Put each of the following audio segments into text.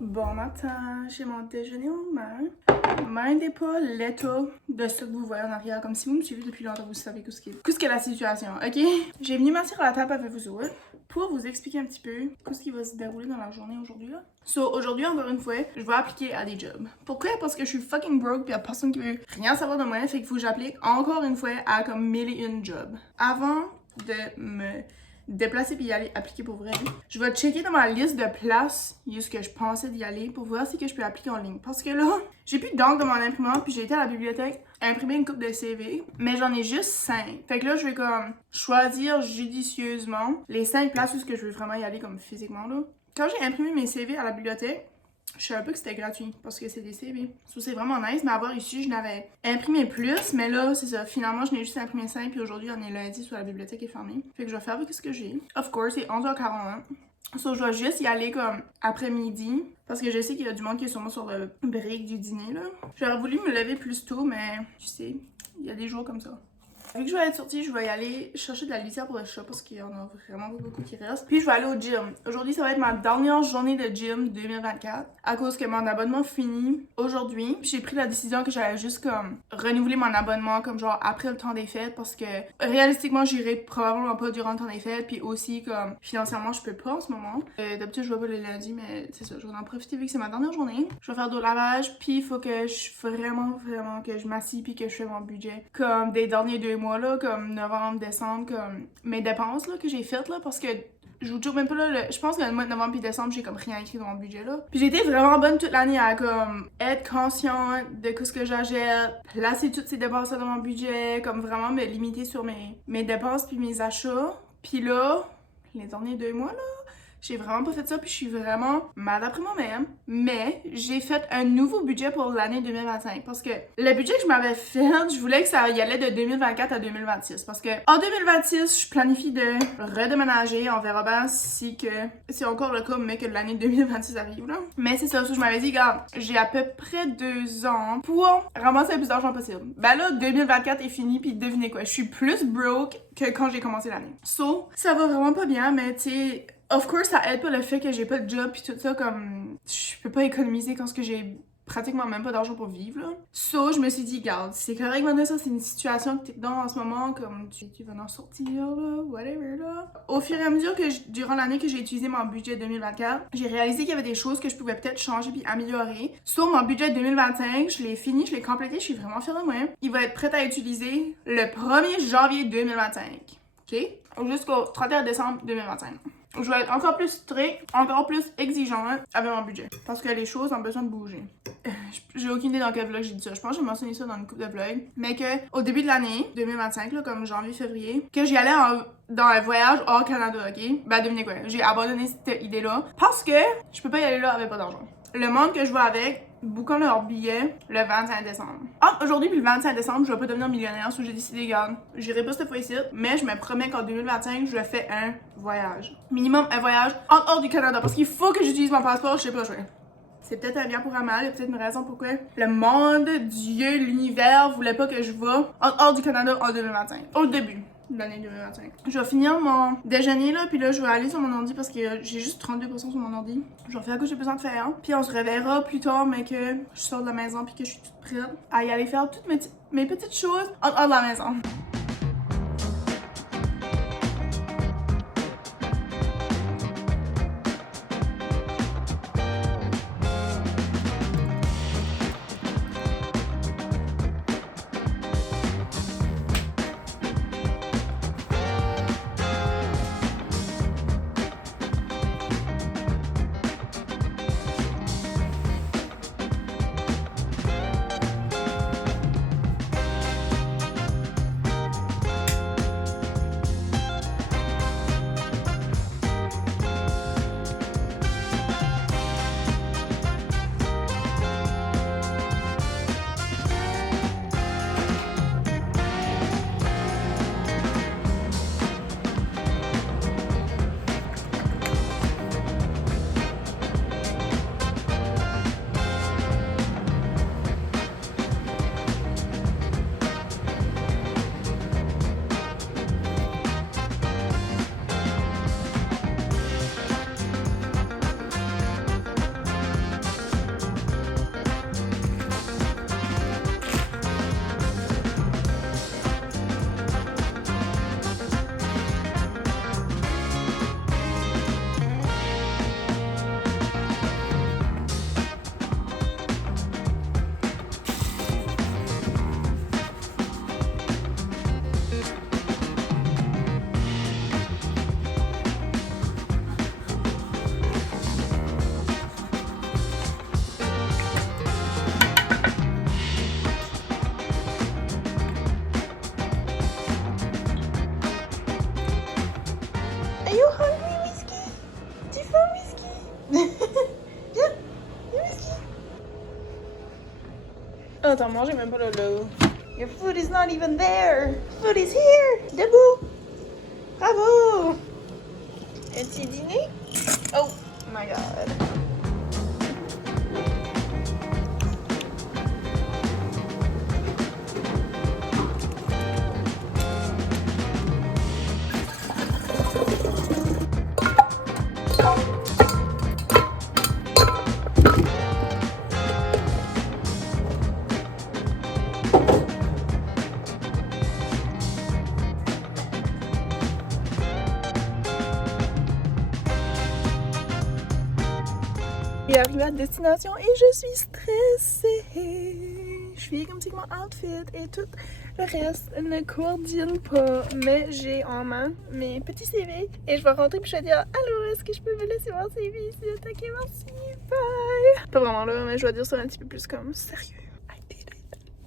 Bon matin, j'ai mon déjeuner aux mains. Mindez pas l'état de ce que vous voyez en arrière. Comme si vous me suivez depuis longtemps, vous savez qu'est-ce qu'est la situation, ok? J'ai venu m'asseoir à la table avec vous autres pour vous expliquer un petit peu ce qui va se dérouler dans la journée aujourd'hui là. So, aujourd'hui, encore une fois, je vais appliquer à des jobs. Pourquoi? Parce que je suis fucking broke pis y'a personne qui veut rien savoir de moi, fait qu'il faut que j'applique encore une fois à comme 1001 jobs. Avant de me déplacer puis y aller appliquer pour vrai, je vais checker dans ma liste de places où ce que je pensais d'y aller pour voir si que je peux appliquer en ligne. Parce que là, j'ai plus d'encre dans mon imprimante puis j'ai été à la bibliothèque imprimer une coupe de CV, mais j'en ai juste 5. Fait que là, je vais comme choisir judicieusement les 5 places où ce que je veux vraiment y aller comme physiquement là. Quand j'ai imprimé mes CV à la bibliothèque, je savais pas que c'était gratuit parce que c'est des CV. So, c'est vraiment nice, mais à voir ici, je n'avais imprimé plus, mais là, c'est ça. Finalement, je n'ai juste imprimé 5, puis aujourd'hui, on est lundi, soit la bibliothèque est fermée. Fait que je vais faire avec ce que j'ai. Of course, c'est 11h40. So, je vais juste y aller comme après-midi, parce que je sais qu'il y a du monde qui est sûrement sur le break du dîner, là. J'aurais voulu me lever plus tôt, mais tu sais, il y a des jours comme ça. Vu que je vais être sortie, je vais y aller chercher de la litière pour le chat parce qu'il y en a vraiment beaucoup qui restent. Puis je vais aller au gym. Aujourd'hui, ça va être ma dernière journée de gym 2024 à cause que mon abonnement finit aujourd'hui. Puis j'ai pris la décision que j'allais juste comme renouveler mon abonnement comme genre après le temps des fêtes parce que réalistiquement, j'irai probablement pas durant le temps des fêtes. Puis aussi comme financièrement, je peux pas en ce moment. D'habitude, je vais pas le lundi, mais c'est ça, je vais en profiter vu que c'est ma dernière journée. Je vais faire de lavage, puis il faut que je vraiment que je m'assieds puis que je fais mon budget comme des derniers 2 mois là, comme novembre, décembre, comme mes dépenses là que j'ai faites là parce que je vous joue même pas là, je pense que le mois de novembre puis décembre, j'ai comme rien écrit dans mon budget là. Puis j'ai été vraiment bonne toute l'année à comme être consciente de ce que j'achète, placer toutes ces dépenses là dans mon budget, comme vraiment me limiter sur mes dépenses puis mes achats. Puis là, les derniers 2 mois là, j'ai vraiment pas fait ça, puis je suis vraiment mal après moi-même. Mais j'ai fait un nouveau budget pour l'année 2025. Parce que le budget que je m'avais fait, je voulais que ça y allait de 2024 à 2026. Parce que en 2026, je planifie de redéménager. On verra bien si c'est encore le cas, mais que l'année 2026 arrive là. Mais c'est ça, je m'avais dit, regarde, j'ai à peu près 2 ans pour ramasser le plus d'argent possible. Ben là, 2024 est fini, puis devinez quoi, je suis plus broke que quand j'ai commencé l'année. So, ça va vraiment pas bien, mais tu sais, of course, ça aide pas le fait que j'ai pas de job pis tout ça, comme je peux pas économiser quand ce que j'ai pratiquement même pas d'argent pour vivre, là. So, je me suis dit, garde, c'est correct, Vanessa, c'est une situation que t'es dedans en ce moment, comme tu vas en sortir, là, whatever, là. Au fur et à mesure que, durant l'année que j'ai utilisé mon budget 2024, j'ai réalisé qu'il y avait des choses que je pouvais peut-être changer puis améliorer. So, mon budget 2025, je l'ai fini, je l'ai complété, je suis vraiment fière de moi. Il va être prêt à utiliser le 1er janvier 2025, ok? Jusqu'au 31 décembre 2025. Je vais être encore plus strict, encore plus exigeant avec mon budget. Parce que les choses ont besoin de bouger. J'ai aucune idée dans quel vlog j'ai dit ça. Je pense que j'ai mentionné ça dans une couple de vlogs. Mais que au début de l'année 2025, là, comme janvier-février, que j'y allais dans un voyage hors Canada, ok? Ben devinez quoi, j'ai abandonné cette idée-là. Parce que je peux pas y aller là avec pas d'argent. Le monde que je vois avec, bookons leur billet le 25 décembre. Entre aujourd'hui puis le 25 décembre, je vais pas devenir millionnaire, so j'ai décidé, regarde, j'irai pas cette fois-ci, mais je me promets qu'en 2025, je fais un voyage. Minimum un voyage en hors du Canada, parce qu'il faut que j'utilise mon passeport, je sais pas jouer. C'est peut-être un bien pour un mal, il y a peut-être une raison pourquoi le monde, Dieu, l'univers voulait pas que je vais en hors du Canada en 2025. Au début de l'année 2025. Je vais finir mon déjeuner là, puis là je vais aller sur mon ordi parce que j'ai juste 32% sur mon ordi. Je vais faire ce que j'ai besoin de faire. Puis on se reverra plus tard, mais que je sors de la maison puis que je suis toute prête à y aller faire toutes mes petites choses en dehors de la maison. Attends, moi j'ai même pas le lot. Your food is not even there. Food is here. Debout. Bravo. Un petit dîner. Oh my god. Je suis arrivée à destination et je suis stressée. Je suis comme si mon outfit et tout le reste ne coordonne pas. Mais j'ai en main mes petits CV et je vais rentrer puis je vais dire allô, est-ce que je peux me laisser mon CV ici? Ok, merci, bye. Pas vraiment là, mais je vais dire ça un petit peu plus comme sérieux.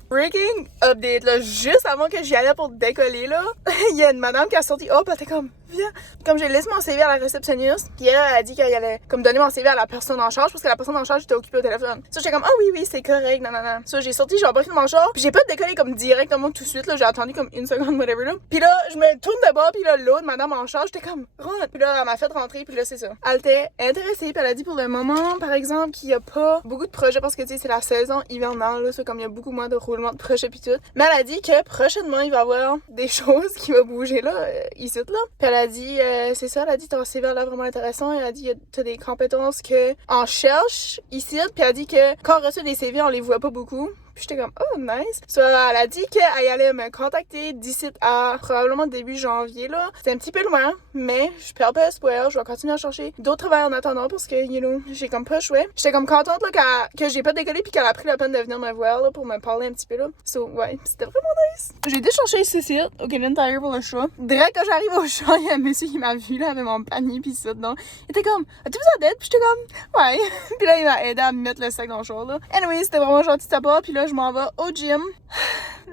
Breaking update, là, juste avant que j'y allais pour décoller, là, il y a une madame qui a sorti, hop, elle était comme, viens. Comme j'ai laissé mon CV à la réceptionniste, puis elle a dit qu'elle allait, comme, donner mon CV à la personne en charge, parce que la personne en charge était occupée au téléphone. Ça, j'étais comme, ah oui, c'est correct, nanana. Ça, j'ai sorti, j'ai embarqué de mon char, puis j'ai pas décollé comme directement tout de suite, là, j'ai attendu comme une seconde, whatever, là. Puis là, je me tourne de bord, puis là, l'autre madame en charge, j'étais comme, rentre. Puis là, elle m'a fait rentrer, puis là, c'est ça. Elle était intéressée, puis elle a dit pour le moment, par exemple, qu'il y a pas beaucoup de projets, parce que, tu sais, c'est la saison hivernale, là, ça, comme il y a beaucoup moins de roulement de projets, puis tout. Mais elle a dit que prochainement, il va y avoir des choses qui vont bouger là, ici, là. Puis elle a dit, c'est ça, elle a dit ton CV a l'air vraiment intéressant. Elle a dit, t'as des compétences qu'on cherche ici. Puis elle a dit que quand on reçoit des CV, on les voit pas beaucoup. Puis j'étais comme, oh, nice. So, elle a dit qu'elle allait me contacter d'ici à probablement début janvier, là. C'est un petit peu loin, mais je perds pas espoir. Je vais continuer à chercher d'autres travail en attendant parce que, you know, j'ai comme pas joué. J'étais comme contente, là, que j'ai pas décollé puis qu'elle a pris la peine de venir me voir, là, pour me parler un petit peu, là. So, ouais, c'était vraiment nice. J'ai été chercher ce site au Canadian Tire pour le chat. Direct quand j'arrive au chat, il y a un monsieur qui m'a vu, là, avec mon panier pis ça dedans. Il était comme, as-tu besoin d'aide? Puis j'étais comme, ouais. Puis là, il m'a aidé à mettre le sac dans le chat, là. Anyway, c'était vraiment gentil de sa part. Puis là, je m'en vais au gym.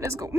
Let's go.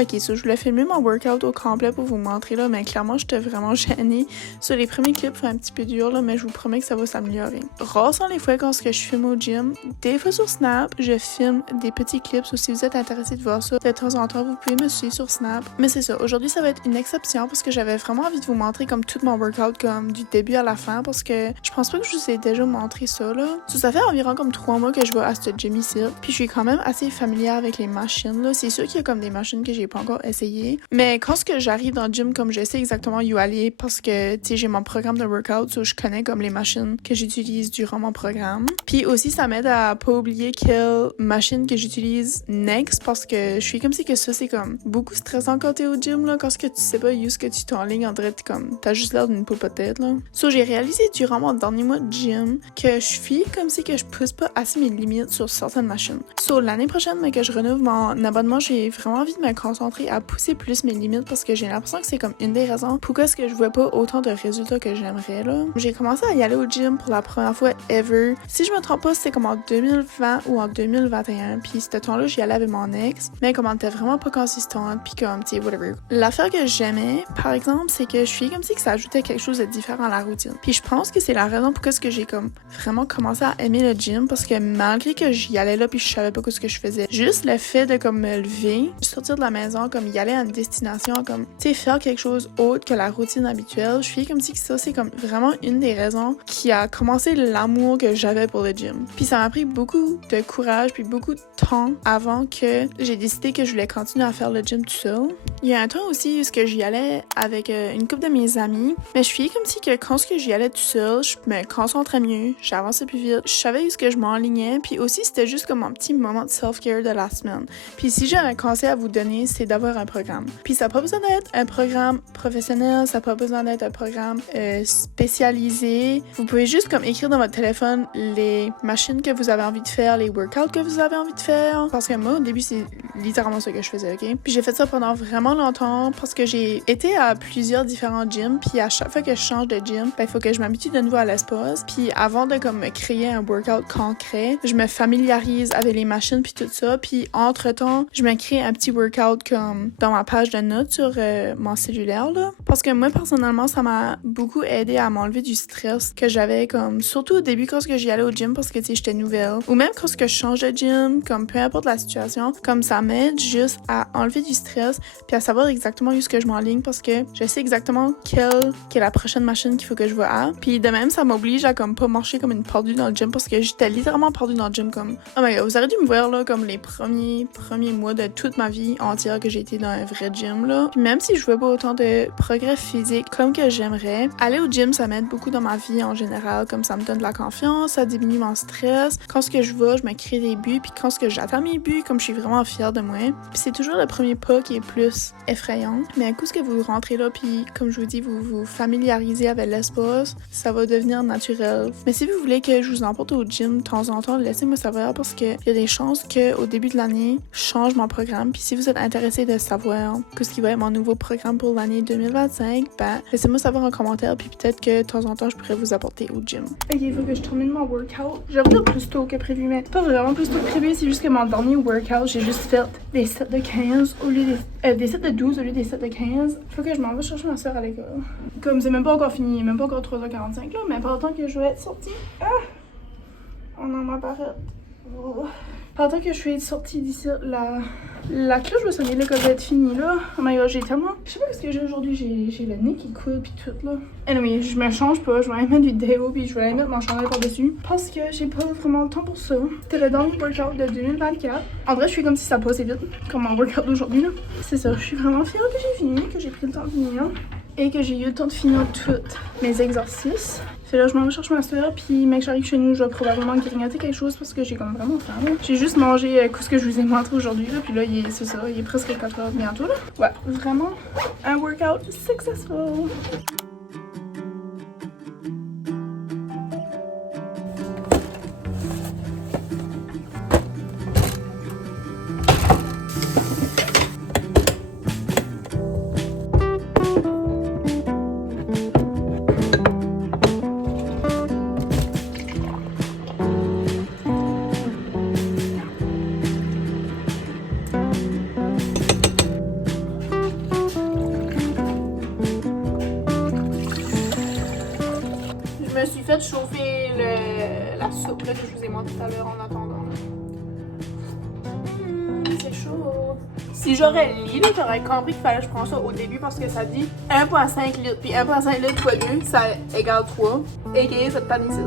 Ok, so je voulais filmer mon workout au complet pour vous montrer, là, mais clairement, j'étais vraiment gênée. Sur les premiers clips, c'est un petit peu dur, là, mais je vous promets que ça va s'améliorer. Rares sont les fois quand je filme au gym. Des fois sur Snap, je filme des petits clips, so si vous êtes intéressé de voir ça, de temps en temps, vous pouvez me suivre sur Snap. Mais c'est ça, aujourd'hui, ça va être une exception parce que j'avais vraiment envie de vous montrer comme tout mon workout, comme du début à la fin, parce que je pense pas que je vous ai déjà montré ça, là. So, ça fait environ comme 3 mois que je vais à ce gym ici, puis je suis quand même assez familière avec les machines, là. C'est sûr qu'il y a comme des machines que j'ai pas encore essayé. Mais quand j'arrive dans le gym, comme je sais exactement où aller parce que, tu sais, j'ai mon programme de workout, so je connais comme les machines que j'utilise durant mon programme. Puis aussi, ça m'aide à pas oublier quelle machine que j'utilise next parce que je suis comme si que ça, c'est comme beaucoup stressant quand t'es au gym, là, quand tu sais pas où ce que tu t'enlignes, en vrai, t'as juste l'air d'une poupée tête, là. So, j'ai réalisé durant mon dernier mois de gym que je suis comme si que je pousse pas assez mes limites sur certaines machines. So, l'année prochaine, mais que je renouve mon abonnement, j'ai vraiment envie de me concentrer à pousser plus mes limites parce que j'ai l'impression que c'est comme une des raisons pourquoi est-ce que je vois pas autant de résultats que j'aimerais, là. J'ai commencé à y aller au gym pour la première fois ever. Si je me trompe pas, c'était comme en 2020 ou en 2021, puis ce temps-là, j'y allais avec mon ex, mais comme on était vraiment pas consistante, puis comme, tu sais, whatever. L'affaire que j'aimais, par exemple, c'est que je suis comme si que ça ajoutait quelque chose de différent à la routine. Puis je pense que c'est la raison pourquoi est-ce que j'ai comme vraiment commencé à aimer le gym parce que malgré que j'y allais là puis je savais pas ce que je faisais, juste le fait de comme me lever, sortir de la maison, comme y aller à une destination, comme, tu sais, faire quelque chose autre que la routine habituelle, je suis comme si que ça, c'est comme vraiment une des raisons qui a commencé l'amour que j'avais pour le gym. Puis ça m'a pris beaucoup de courage puis beaucoup de temps avant que j'ai décidé que je voulais continuer à faire le gym tout seul. Il y a un temps aussi où j'y allais avec une couple de mes amis, mais je suis comme si que quand j'y allais tout seul, je me concentrais mieux, j'avançais plus vite, je savais où je m'enlignais, puis aussi c'était juste comme un petit moment de self-care de la semaine. Puis si j'ai un conseil à vous donner, c'est d'avoir un programme. Puis ça n'a pas besoin d'être un programme professionnel, ça n'a pas besoin d'être un programme spécialisé. Vous pouvez juste comme écrire dans votre téléphone les machines que vous avez envie de faire, les workouts que vous avez envie de faire. Parce que moi, au début, c'est littéralement ce que je faisais, ok? Puis j'ai fait ça pendant vraiment longtemps parce que j'ai été à plusieurs différents gyms, puis à chaque fois que je change de gym, ben, il faut que je m'habitue de nouveau à l'espace. Puis avant de comme me créer un workout concret, je me familiarise avec les machines puis tout ça. Puis entre-temps, je me crée un petit workout comme dans ma page de notes sur mon cellulaire, là. Parce que moi, personnellement, ça m'a beaucoup aidé à m'enlever du stress que j'avais, comme, surtout au début quand j'y allais au gym parce que, tu sais, j'étais nouvelle. Ou même quand je change de gym, comme peu importe la situation, comme ça m'aide juste à enlever du stress puis à savoir exactement où ce que je m'enligne parce que je sais exactement quelle est la prochaine machine qu'il faut que je vois à. Puis de même, ça m'oblige à comme pas marcher comme une perdue dans le gym parce que j'étais littéralement perdue dans le gym comme, oh my god, vous auriez dû me voir, là, comme les premiers mois de toute ma vie entière que j'ai été dans un vrai gym, là. Puis même si je vois pas autant de progrès physique comme que j'aimerais, aller au gym, ça m'aide beaucoup dans ma vie en général, comme ça me donne de la confiance, ça diminue mon stress. Quand je vais, je me crée des buts, puis quand j'atteins mes buts, comme je suis vraiment fière de moi. Puis c'est toujours le premier pas qui est plus effrayant. Mais à coup que vous rentrez là, puis comme je vous dis, vous vous familiarisez avec l'espace, ça va devenir naturel. Mais si vous voulez que je vous emporte au gym de temps en temps, laissez-moi savoir parce que il y a des chances qu'au début de l'année, je change mon programme. Puis si vous êtes intéressé intéressé de savoir ce qui va être mon nouveau programme pour l'année 2025, ben, laissez-moi savoir en commentaire, puis peut-être que de temps en temps, je pourrais vous apporter au gym. Ok, il faut que je termine mon workout. J'avoue dire plus tôt que prévu, mais c'est pas vraiment plus tôt que prévu, c'est juste que mon dernier workout, j'ai juste fait des sets de 15 au lieu des sets de 12 au lieu des sets de 15. Faut que je m'en vais chercher ma soeur à l'école. Comme c'est même pas encore fini, même pas encore 3h45 là, mais pas tant que je vais être sortie. Ah! On en m'apparaît. Oh. Pendant que je suis sortie d'ici, la cloche va sonner là quand je vais être finie là. Oh my god, j'ai tellement. Je sais pas ce que j'ai aujourd'hui, j'ai le nez qui coule pis tout là. Anyway, je me change pas, je vais aller mettre du déo pis je vais aller mettre mon chandail par-dessus. Parce que j'ai pas vraiment le temps pour ça. C'était le dernier workout de 2024. En vrai, je suis comme si ça passait vite, comme mon workout d'aujourd'hui là. C'est ça, je suis vraiment fière que j'ai fini, que j'ai pris le temps de finir. Et que j'ai eu le temps de finir tous mes exercices. C'est là, je m'en vais chercher ma soeur, puis mec, j'arrive chez nous, je vais probablement grignoter quelque chose parce que j'ai comme vraiment faim. J'ai juste mangé ce que je vous ai montré aujourd'hui, là, puis là, c'est ça, il est presque 4h bientôt, là. Ouais, vraiment, un workout successful. Je me suis fait chauffer la soupe là, que je vous ai montré tout à l'heure en attendant. C'est chaud. Si j'aurais lu, j'aurais compris qu'il fallait que je prenne ça au début parce que ça dit 1,5 litres. Puis 1,5 litres fois 2, ça égale 3. A.k.a. cette panne ici.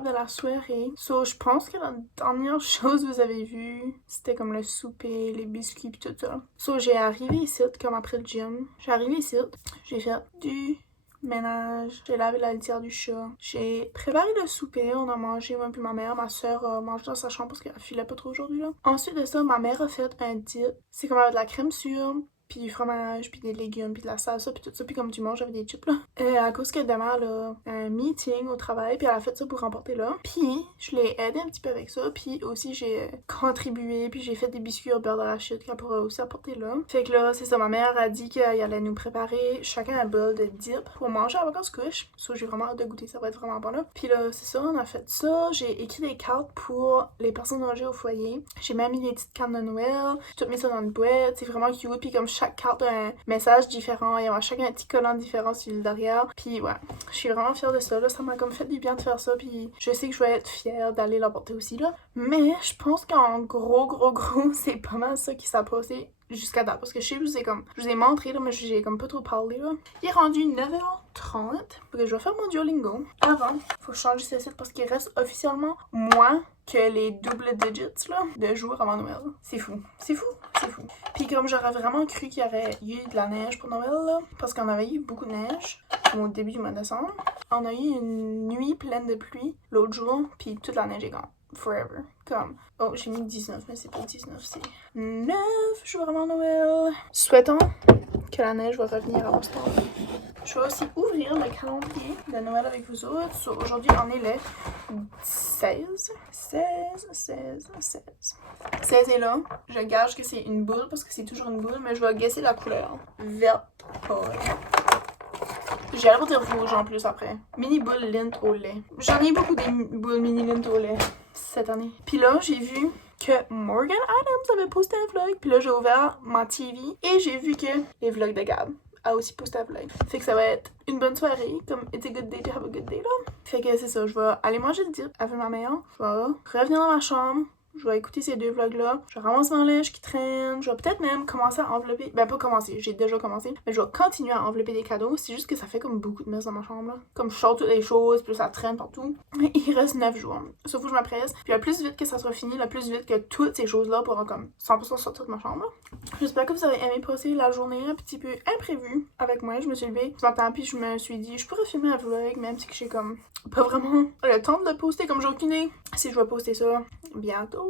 table de la soirée. So, je pense que la dernière chose que vous avez vue, c'était comme le souper, les biscuits pis tout ça. So, j'ai arrivé ici, comme après le gym. J'ai arrivé ici, j'ai fait du ménage, j'ai lavé la litière du chat, j'ai préparé le souper, on a mangé, moi puis ma mère, ma soeur a mangé dans sa chambre parce qu'elle filait pas trop aujourd'hui là. Ensuite de ça, ma mère a fait un dip, c'est comme avec de la crème sûre, puis du fromage, puis des légumes, puis de la salsa, puis tout ça, puis comme tu manges, j'avais des chips là. À cause que demain, là, un meeting au travail, puis elle a fait ça pour remporter là. Puis je l'ai aidé un petit peu avec ça, puis aussi j'ai contribué, puis j'ai fait des biscuits au beurre d'arachide qu'elle pourra aussi apporter là. Fait que là, c'est ça, ma mère a dit qu'elle allait nous préparer chacun un bol de dip pour manger avant qu'on se couche. So, j'ai vraiment hâte de goûter, ça va être vraiment bon là. Puis là, c'est ça, on a fait ça. J'ai écrit des cartes pour les personnes âgées au foyer. J'ai même mis des petites cartes de Noël, j'ai tout mis ça dans une boîte, c'est vraiment cute, puis comme chaque carte a un message différent, il y a chacun un petit collant différent sur le derrière. Puis ouais, je suis vraiment fière de ça, là, ça m'a comme fait du bien de faire ça, puis je sais que je vais être fière d'aller l'apporter aussi, là. Mais je pense qu'en gros, c'est pas mal ça qui s'est passé jusqu'à date, parce que je sais que je vous ai montré, là, mais j'ai comme pas trop parlé, là. Il est rendu 9h30, donc je vais faire mon Duolingo. Avant, faut changer ce site parce qu'il reste officiellement moins que les double digits, là, de jours avant Noël. C'est fou. Puis comme j'aurais vraiment cru qu'il y aurait eu de la neige pour Noël, là, parce qu'on avait eu beaucoup de neige au début du mois de décembre, on a eu une nuit pleine de pluie l'autre jour, puis toute la neige est gone. Forever. Comme, oh, j'ai mis 19, mais c'est pas 19, c'est 9 jours avant Noël. Souhaitons que la neige va revenir à Boston. Je vais aussi ouvrir le calendrier de Noël avec vous autres. So, aujourd'hui, on est le 16. 16 est là. Je gage que c'est une boule parce que c'est toujours une boule, mais je vais guesser la couleur. Verte pâle. J'allais vous dire rouge en plus après. Mini boule lint au lait. J'en ai beaucoup des boules mini lint au lait cette année. Puis là, j'ai vu que Morgan Adams avait posté un vlog. Puis là, j'ai ouvert ma TV et j'ai vu que les vlogs de Gab a aussi posté un vlog. Fait que ça va être une bonne soirée, comme it's a good day to have a good day là. Fait que c'est ça, je vais aller manger le dip avec ma mère. Je vais revenir dans ma chambre. Je vais écouter ces deux vlogs-là. Je ramasse mon linge qui traîne. Je vais peut-être même commencer à envelopper. Ben, pas commencer, j'ai déjà commencé. Mais je vais continuer à envelopper des cadeaux. C'est juste que ça fait comme beaucoup de mess dans ma chambre, là. Comme je sors toutes les choses, puis ça traîne partout. Il reste 9 jours. Sauf que je m'empresse. Puis le plus vite que ça soit fini, le plus vite que toutes ces choses-là pourront comme 100% sortir de ma chambre, là. J'espère que vous avez aimé passer la journée un petit peu imprévue avec moi. Je me suis levée ce matin, puis je me suis dit, je pourrais filmer un vlog, même si j'ai comme pas vraiment le temps de le poster, comme j'ai aucune idée si je vais poster ça bientôt.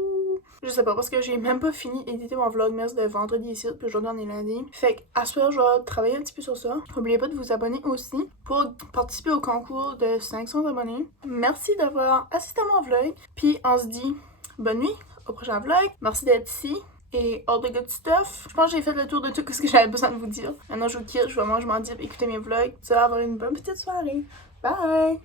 Je sais pas, parce que j'ai même pas fini d'éditer mon vlogmas de vendredi ici, puis aujourd'hui on est lundi. Fait qu'à ce soir, je vais travailler un petit peu sur ça. N'oubliez pas de vous abonner aussi pour participer au concours de 500 abonnés. Merci d'avoir assisté à mon vlog, puis on se dit bonne nuit au prochain vlog. Merci d'être ici. Et all the good stuff. Je pense que j'ai fait le tour de tout ce que j'avais besoin de vous dire. Maintenant, je vous quitte, je vais manger mon dip, écouter mes vlogs. Ça va avoir une bonne petite soirée. Bye!